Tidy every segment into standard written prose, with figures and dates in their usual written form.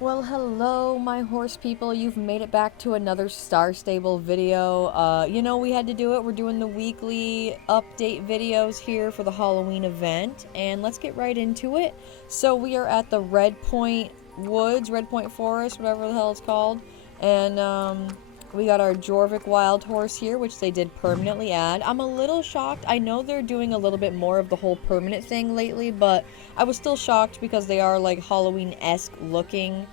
Well, hello, my horse people. You've made it back to another Star Stable video. We had to do it. We're doing the weekly update videos here for the Halloween event, and let's get right into it. So we are at the Red Point Woods, Red Point Forest, whatever the hell it's called, and we got our Jorvik wild horse here, which they did permanently add. I'm a little shocked. I know they're doing a little bit more of the whole permanent thing lately, but I was still shocked because they are like Halloween-esque looking.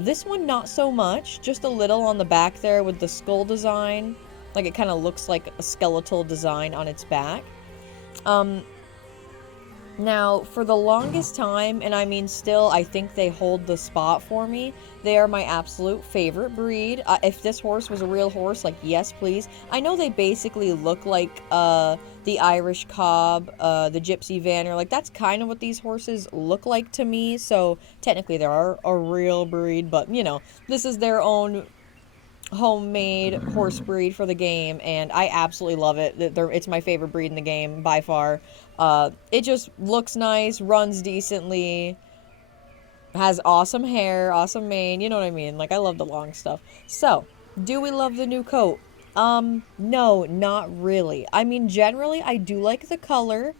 This one not so much, just a little on the back there with the skull design. Like it kind of looks like a skeletal design on its back. Um, Now, for the longest time, and I mean still, I think they hold the spot for me. They are my absolute favorite breed. If this horse was a real horse, like, yes, please. I know they basically look like the Irish Cob, the Gypsy Vanner. Like, that's kind of what these horses look like to me. So, technically, they are a real breed. But, this is their own homemade horse breed for the game, and I absolutely love it. It's my favorite breed in the game by far. It just looks nice, runs decently, has awesome hair, awesome mane, you know what I mean? Like, I love the long stuff. So, do we love the new coat? No, not really. I mean, generally, I do like the color.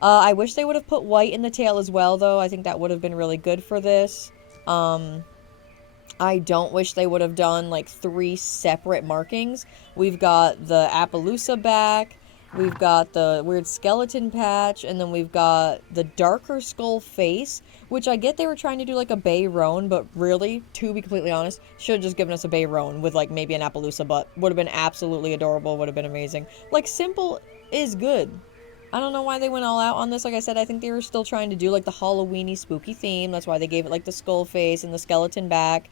I wish they would have put white in the tail as well, though. I think that would have been really good for this. I don't wish they would have done like 3 separate markings. We've got the Appaloosa back, we've got the weird skeleton patch, and then we've got the darker skull face, which I get they were trying to do like a bay roan, but really, to be completely honest, should have just given us a bay roan with like maybe an Appaloosa butt. Would have been absolutely adorable, would have been amazing. Like, simple is good. I don't know why they went all out on this. Like I said, I think they were still trying to do like the Halloweeny spooky theme. That's why they gave it like the skull face and the skeleton back.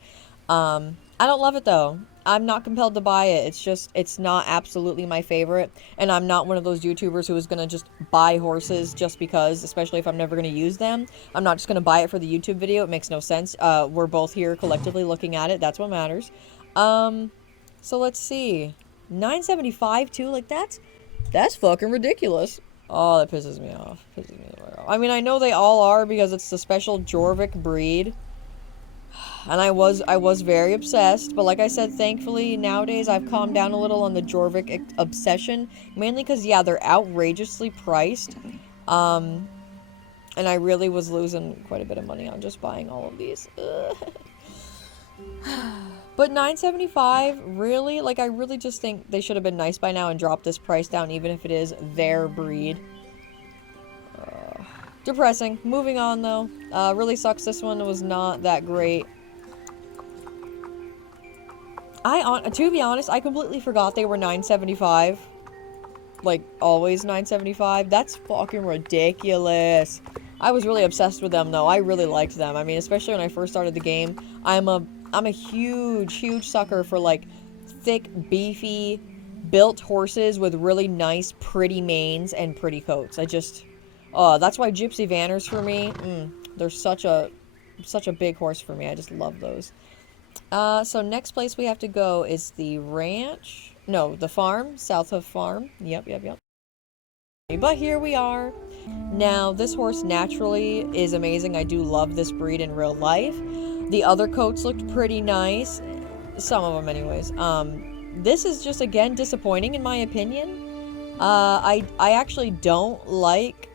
I don't love it though. I'm not compelled to buy it. It's not absolutely my favorite. And I'm not one of those YouTubers who is going to just buy horses just because, especially if I'm never going to use them. I'm not just going to buy it for the YouTube video. It makes no sense. We're both here collectively looking at it. That's what matters. So let's see. 975 too? Like that's fucking ridiculous. Oh, that pisses me off. Pisses me off. I mean, I know they all are because it's the special Jorvik breed. And I was very obsessed, but like I said, thankfully nowadays I've calmed down a little on the Jorvik obsession, mainly because yeah, they're outrageously priced. And I really was losing quite a bit of money on just buying all of these. But 975, really? Like, I really just think they should have been nice by now and dropped this price down, even if it is their breed. Depressing. Moving on, though. Really sucks this one was not that great. To be honest, I completely forgot they were 975. Like, always 975. That's fucking ridiculous. I was really obsessed with them, though. I really liked them. I mean, especially when I first started the game. I'm a huge sucker for, like, thick, beefy, built horses with really nice, pretty manes and pretty coats. That's why Gypsy Vanners for me, they're such a big horse for me. I just love those. So next place we have to go is the ranch. No, the farm. South of farm. Yep. But here we are. Now, this horse naturally is amazing. I do love this breed in real life. The other coats looked pretty nice. Some of them anyways. This is just, again, disappointing in my opinion. I actually don't like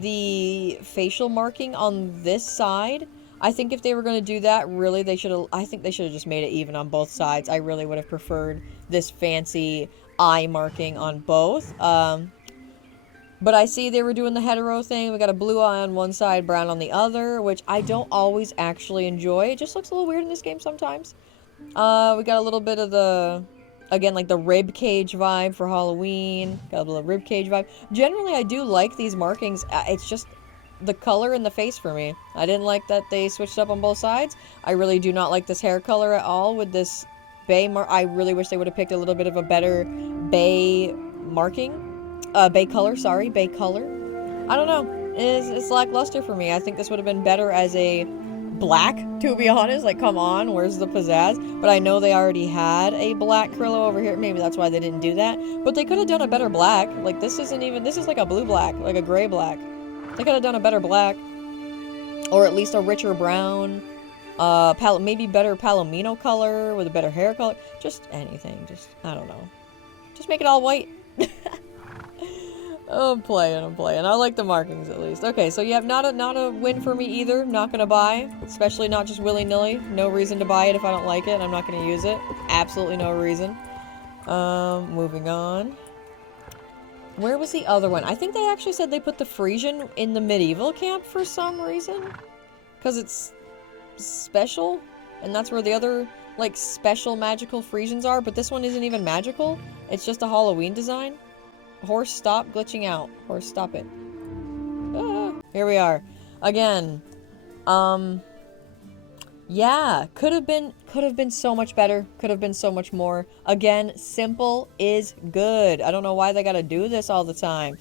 the facial marking on this side. I think if they were going to do that, really, I think they should have just made it even on both sides. I really would have preferred this fancy eye marking on both. But I see they were doing the hetero thing. We got a blue eye on one side, brown on the other, which I don't always actually enjoy. It just looks a little weird in this game sometimes. We got a little bit of the, again, like the rib cage vibe for Halloween. Got a little rib cage vibe. Generally, I do like these markings. It's just the color in the face for me. I didn't like that they switched up on both sides. I really do not like this hair color at all with this bay I really wish they would have picked a little bit of a better bay marking. Bay color, sorry. Bay color. I don't know. It's lackluster for me. I think this would have been better as a black, to be honest. Like, come on, where's the pizzazz? But I know they already had a black Krillo over here. Maybe that's why they didn't do that. But they could have done a better black. Like, this is like a blue black, like a gray black. They could have done a better black. Or at least a richer brown. Maybe better palomino color with a better hair color. Just anything. Just, I don't know. Just make it all white. Oh, I'm playing. I like the markings at least. Okay, so yeah, not a win for me either. Not gonna buy. Especially not just willy-nilly. No reason to buy it if I don't like it and I'm not gonna use it. Absolutely no reason. Moving on. Where was the other one? I think they actually said they put the Frisian in the medieval camp for some reason. Because it's special. And that's where the other, like, special magical Frisians are. But this one isn't even magical. It's just a Halloween design. Horse, stop glitching out. Horse, stop it. Ah, here we are. Again. Yeah, could have been so much better. Could have been so much more. Again, simple is good. I don't know why they gotta do this all the time.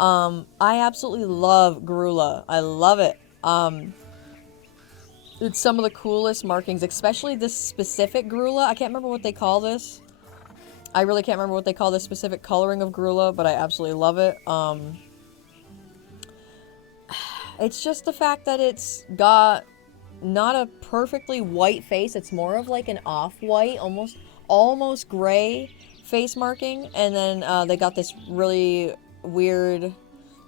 I absolutely love Garula. I love it. It's some of the coolest markings, especially this specific Garula. I can't remember what they call this. I really can't remember what they call this specific coloring of Garula, but I absolutely love it. It's just the fact that it's got not a perfectly white face. It's more of like an off-white, almost gray face marking. And then they got this really weird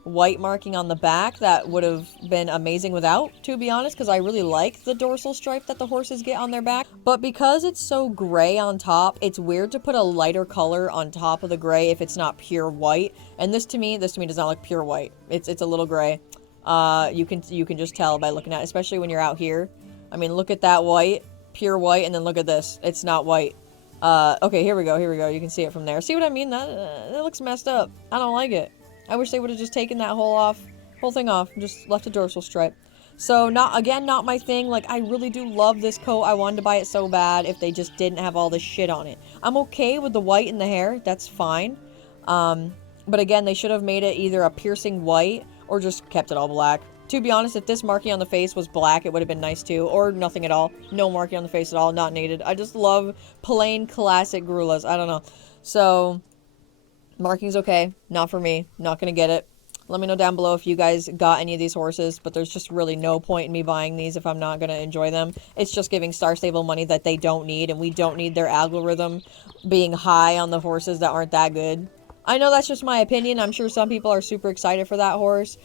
white marking on the back that would have been amazing without, to be honest, because I really like the dorsal stripe that the horses get on their back. But because it's so gray on top, it's weird to put a lighter color on top of the gray if it's not pure white. And this to me does not look pure white. It's a little gray. You can just tell by looking at it, especially when you're out here. I mean, look at that white, pure white, and then look at this. It's not white. Okay, here we go. You can see it from there. See what I mean? That looks messed up. I don't like it. I wish they would have just taken that whole thing off, and just left a dorsal stripe. So, not my thing. Like, I really do love this coat. I wanted to buy it so bad if they just didn't have all this shit on it. I'm okay with the white in the hair. That's fine. But again, they should have made it either a piercing white or just kept it all black. To be honest, if this marking on the face was black, it would have been nice too. Or nothing at all. No marking on the face at all. Not needed. I just love plain classic Garulas. I don't know. So, marking's okay. Not for me. Not gonna get it. Let me know down below if you guys got any of these horses, but there's just really no point in me buying these if I'm not gonna enjoy them. It's just giving Star Stable money that they don't need, and we don't need their algorithm being high on the horses that aren't that good. I know that's just my opinion. I'm sure some people are super excited for that horse.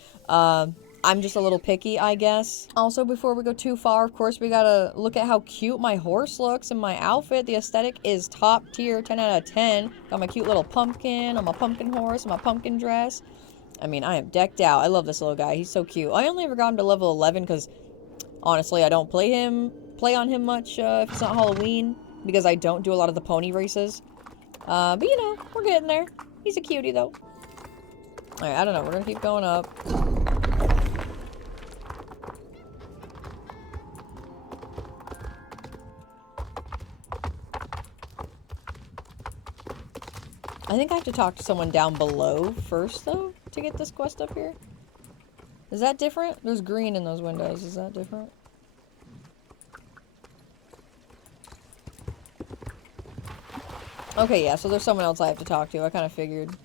I'm just a little picky, I guess. Also, before we go too far, of course, we gotta look at how cute my horse looks in my outfit. The aesthetic is top tier, 10 out of 10. Got my cute little pumpkin on my pumpkin horse, my pumpkin dress. I mean, I am decked out. I love this little guy. He's so cute. I only ever got him to level 11 because, honestly, I don't play on him much if it's not Halloween, because I don't do a lot of the pony races. But, you know, we're getting there. He's a cutie, though. Alright, I don't know. We're gonna keep going up. I think I have to talk to someone down below first, though, to get this quest up here. Is that different? There's green in those windows. Is that different? Okay, yeah, so there's someone else I have to talk to. I kind of figured.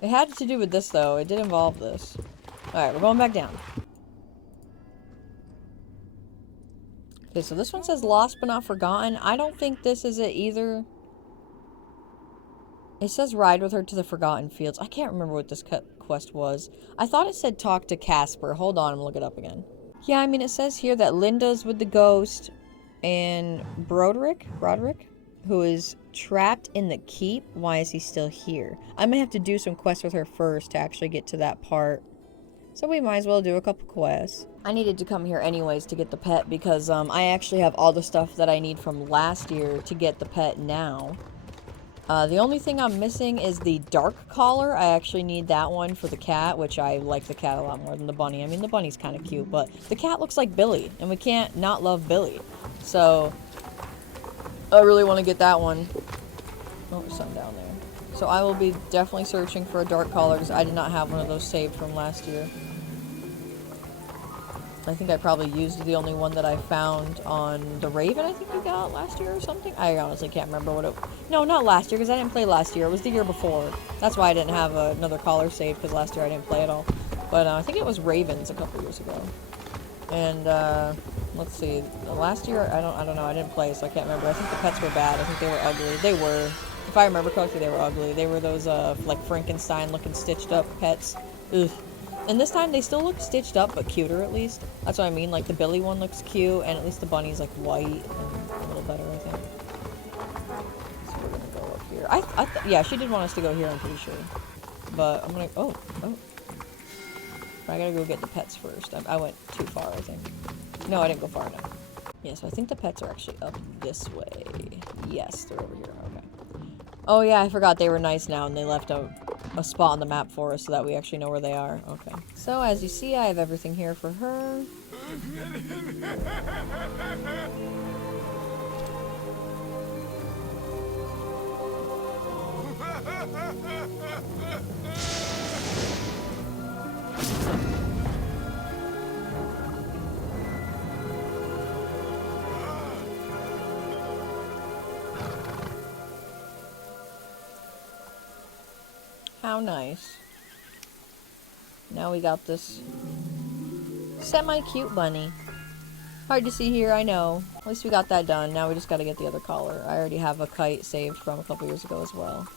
It had to do with this, though. It did involve this. Alright, we're going back down. Okay, so this one says lost but not forgotten. I don't think this is it either. It says ride with her to the Forgotten Fields. I can't remember what this quest was. I thought it said talk to Casper. Hold on, I'm gonna look it up again. Yeah, I mean, it says here that Linda's with the ghost and Broderick, who is trapped in the keep. Why is he still here? I might have to do some quests with her first to actually get to that part. So we might as well do a couple quests. I needed to come here anyways to get the pet because I actually have all the stuff that I need from last year to get the pet now. The only thing I'm missing is the dark collar. I actually need that one for the cat, which I like the cat a lot more than the bunny. I mean, the bunny's kind of cute, but the cat looks like Billy, and we can't not love Billy. So, I really want to get that one. Oh, there's something down there. So I will be definitely searching for a dark collar, because I did not have one of those saved from last year. I think I probably used the only one that I found on the Raven, I think we got last year or something. I honestly can't remember what it... No, not last year, because I didn't play last year. It was the year before. That's why I didn't have another collar saved, because last year I didn't play at all. But I think it was Ravens a couple years ago. And, let's see. Last year, I don't know. I didn't play, so I can't remember. I think the pets were bad. I think they were ugly. They were. If I remember correctly, they were ugly. They were those, like, Frankenstein-looking stitched-up pets. Ugh. And this time, they still look stitched up, but cuter, at least. That's what I mean. Like, the Billy one looks cute, and at least the bunny's, like, white and a little better, I think. So we're gonna go up here. Yeah, she did want us to go here, I'm pretty sure. But I'm gonna... Oh. I gotta go get the pets first. I went too far, I think. No, I didn't go far enough. Yeah, so I think the pets are actually up this way. Yes, they're over here. Okay. Oh yeah, I forgot they were nice now, and they left a spot on the map for us so that we actually know where they are. Okay. So as you see, I have everything here for her. How nice. Now we got this semi-cute bunny. Hard to see here, I know. At least we got that done. Now we just gotta get the other collar. I already have a kite saved from a couple years ago as well.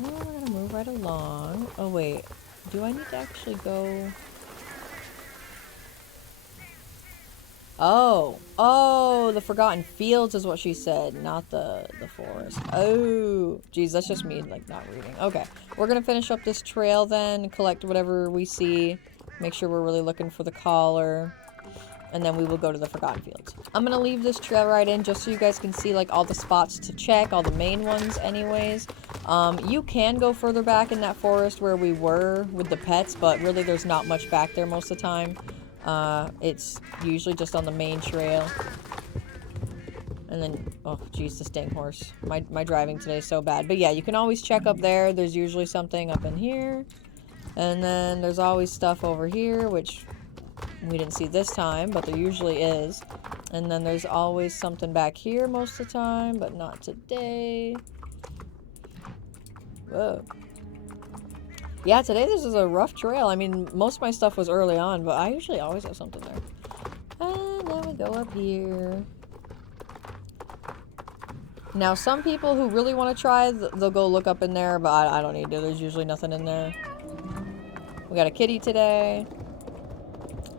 We're gonna move right along. Oh wait, do I need to actually go... Oh, the Forgotten Fields is what she said, not the forest. Oh, geez, that's just me, like, not reading. Okay, we're gonna finish up this trail then, collect whatever we see, make sure we're really looking for the collar, and then we will go to the Forgotten Fields. I'm gonna leave this trail right in just so you guys can see, like, all the spots to check, all the main ones anyways. You can go further back in that forest where we were with the pets, but really there's not much back there most of the time. It's usually just on the main trail. And then, oh geez, this dang horse. My driving today is so bad. But yeah, you can always check up there. There's usually something up in here. And then there's always stuff over here, which we didn't see this time, but there usually is. And then there's always something back here most of the time, but not today. Whoa. Yeah, today this is a rough trail. I mean, most of my stuff was early on, but I usually always have something there. And then we go up here. Now, some people who really want to try, they'll go look up in there, but I don't need to. There's usually nothing in there. We got a kitty today.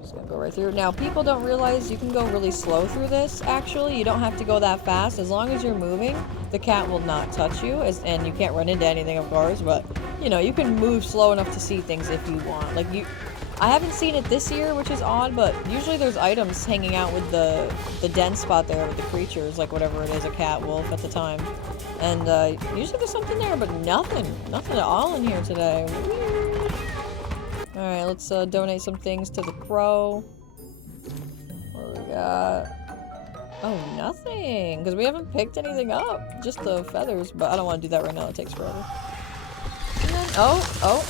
Just gonna go right through. Now, people don't realize you can go really slow through this, actually. You don't have to go that fast. As long as you're moving, the cat will not touch you. And you can't run into anything, of course, but... You know, you can move slow enough to see things if you want. Like, I haven't seen it this year, which is odd, but usually there's items hanging out with the den spot there with the creatures, like whatever it is, a cat, wolf at the time. And, usually there's something there, but nothing at all in here today. Alright, let's, donate some things to the crow. What do we got? Oh, nothing! Because we haven't picked anything up. Just the feathers, but I don't want to do that right now, it takes forever. Oh,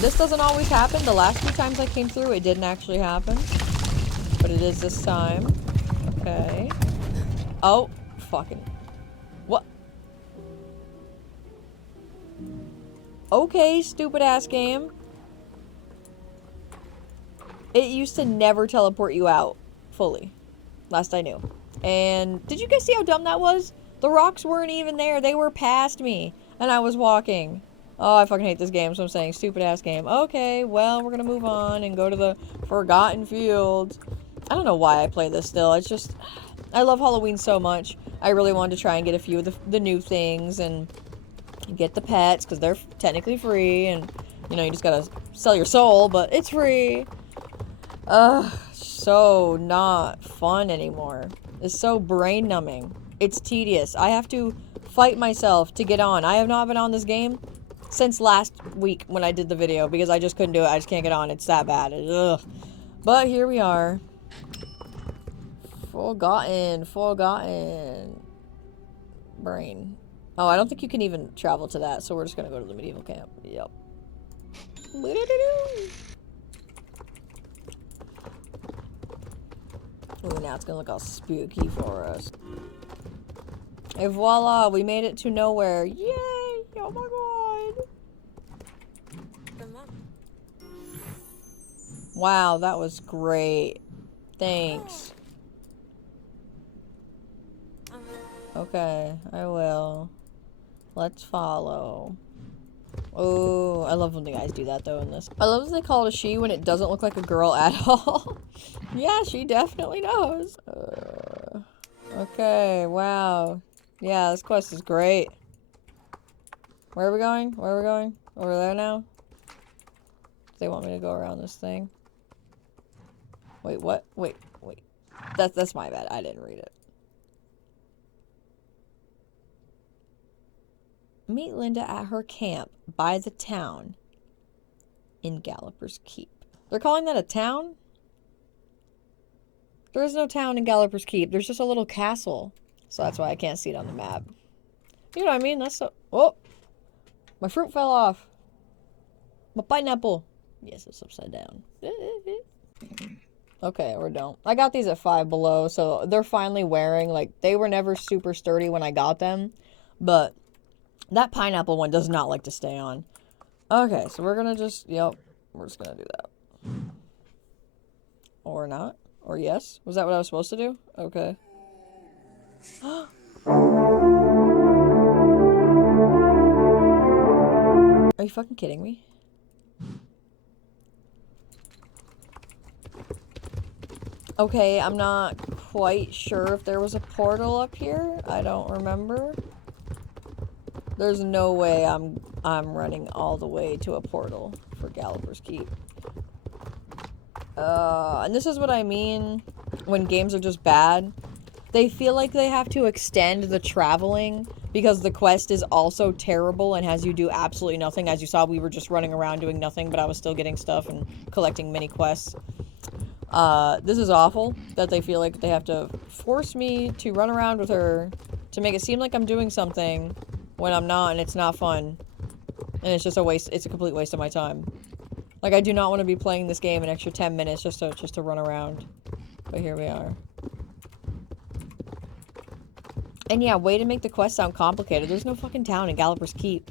this doesn't always happen. The last few times I came through, it didn't actually happen. But it is this time. Okay. Oh, fucking... What? Okay, stupid ass game. It used to never teleport you out fully. Last I knew. And did you guys see how dumb that was? The rocks weren't even there. They were past me. And I was walking. Oh, I fucking hate this game, so I'm saying stupid ass game. Okay, well, we're gonna move on and go to the Forgotten Fields. I don't know why I play this still. It's just... I love Halloween so much. I really wanted to try and get a few of the new things and get the pets, because they're technically free, and, you know, you just gotta sell your soul, but it's free. Ugh, so not fun anymore. It's so brain-numbing. It's tedious. I have to fight myself to get on. I have not been on this game since last week when I did the video, because I just couldn't do it. I just can't get on. It's that bad. Ugh. But here we are. Forgotten. Brain. Oh, I don't think you can even travel to that, so we're just gonna go to the medieval camp. Yep. Ooh, now it's gonna look all spooky for us. And voila, we made it to nowhere. Yay! Oh my god. Wow, that was great. Thanks. Okay, I will. Let's follow. Oh, I love when the guys do that though in this. I love that they call it a she when it doesn't look like a girl at all. Yeah, she definitely knows. Okay, wow. Yeah, this quest is great. Where are we going? Where are we going? Over there now? They want me to go around this thing. Wait, what? Wait. That's my bad. I didn't read it. Meet Linda at her camp by the town in Galloper's Keep. They're calling that a town? There is no town in Galloper's Keep. There's just a little castle. So that's why I can't see it on the map. You know what I mean? That's so... Oh! My fruit fell off. My pineapple. Yes, it's upside down. Okay, we're done. I got these at 5 below, so they're finally wearing, like, they were never super sturdy when I got them, but that pineapple one does not like to stay on. Okay, so we're gonna just, yep, we're just gonna do that. Or not. Or yes. Was that what I was supposed to do? Okay. Are you fucking kidding me? Okay, I'm not quite sure if there was a portal up here. I don't remember. There's no way I'm running all the way to a portal for Galloper's Keep. And this is what I mean when games are just bad. They feel like they have to extend the traveling because the quest is also terrible and has you do absolutely nothing. As you saw, we were just running around doing nothing, but I was still getting stuff and collecting mini quests. This is awful that they feel like they have to force me to run around with her to make it seem like I'm doing something when I'm not, and it's not fun. And it's just a waste. It's a complete waste of my time. Like, I do not want to be playing this game an extra 10 minutes just to run around. But here we are. And yeah, way to make the quest sound complicated. There's no fucking town in Galloper's Keep.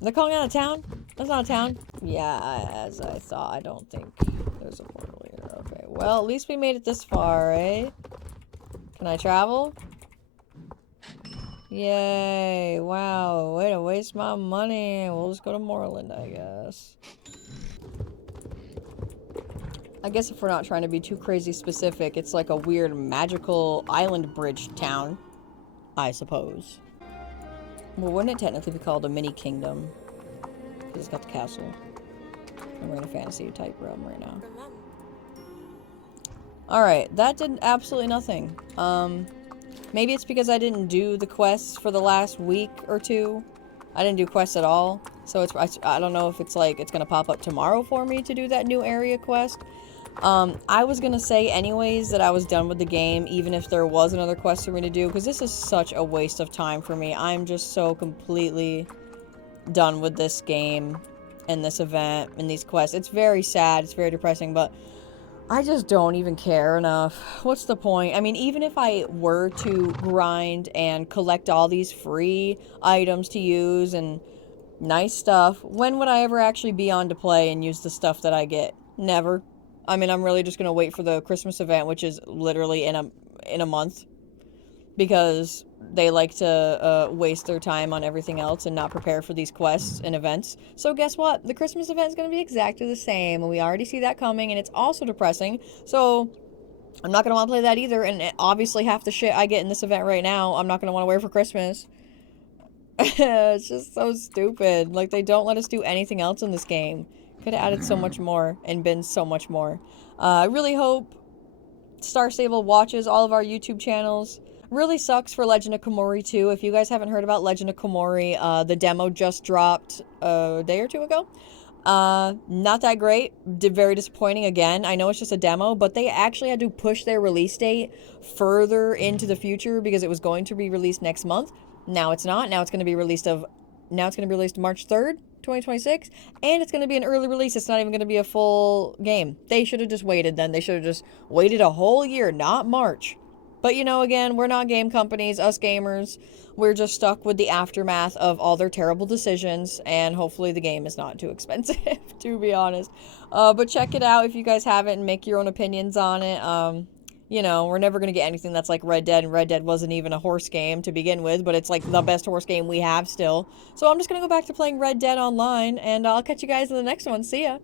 They're calling that a town? That's not a town. Yeah, as I thought, I don't think there's a portal here. Okay, well, at least we made it this far, eh? Can I travel? Yay, wow, way to waste my money. We'll just go to Moreland, I guess. I guess if we're not trying to be too crazy specific, it's like a weird magical island bridge town, I suppose. Well, wouldn't it technically be called a mini kingdom? Because it's got the castle. And we're in a fantasy type realm right now. Alright, that did absolutely nothing. Maybe it's because I didn't do the quests for the last week or two. I didn't do quests at all. So I don't know if it's like, it's gonna pop up tomorrow for me to do that new area quest. I was gonna say anyways that I was done with the game, even if there was another quest for me to do, because this is such a waste of time for me. I'm just so completely done with this game and this event and these quests. It's very sad, it's very depressing, but I just don't even care enough. What's the point? I mean, even if I were to grind and collect all these free items to use and nice stuff, when would I ever actually be on to play and use the stuff that I get? Never. I mean, I'm really just gonna wait for the Christmas event, which is literally in a month, because they like to waste their time on everything else and not prepare for these quests and events. So guess what? The Christmas event is going to be exactly the same, and we already see that coming, and it's also depressing. So I'm not going to want to play that either, and obviously half the shit I get in this event right now, I'm not going to want to wear for Christmas. It's just so stupid. Like, they don't let us do anything else in this game. Could have added so much more and been so much more. I really hope Star Stable watches all of our YouTube channels. Really sucks for Legend of Komori too. If you guys haven't heard about Legend of Komori, the demo just dropped a day or two ago. Not that great. Very disappointing again. I know it's just a demo, but they actually had to push their release date further into the future because it was going to be released next month. Now it's not. Now it's going to be released March 3rd, 2026, and it's going to be an early release. It's not even going to be a full game. They should have just waited then. They should have just waited a whole year, not March. But, you know, again, we're not game companies, us gamers. We're just stuck with the aftermath of all their terrible decisions, and hopefully the game is not too expensive, to be honest. But check it out if you guys haven't and make your own opinions on it. You know, we're never going to get anything that's like Red Dead, and Red Dead wasn't even a horse game to begin with, but it's like the best horse game we have still. So I'm just going to go back to playing Red Dead Online, and I'll catch you guys in the next one. See ya!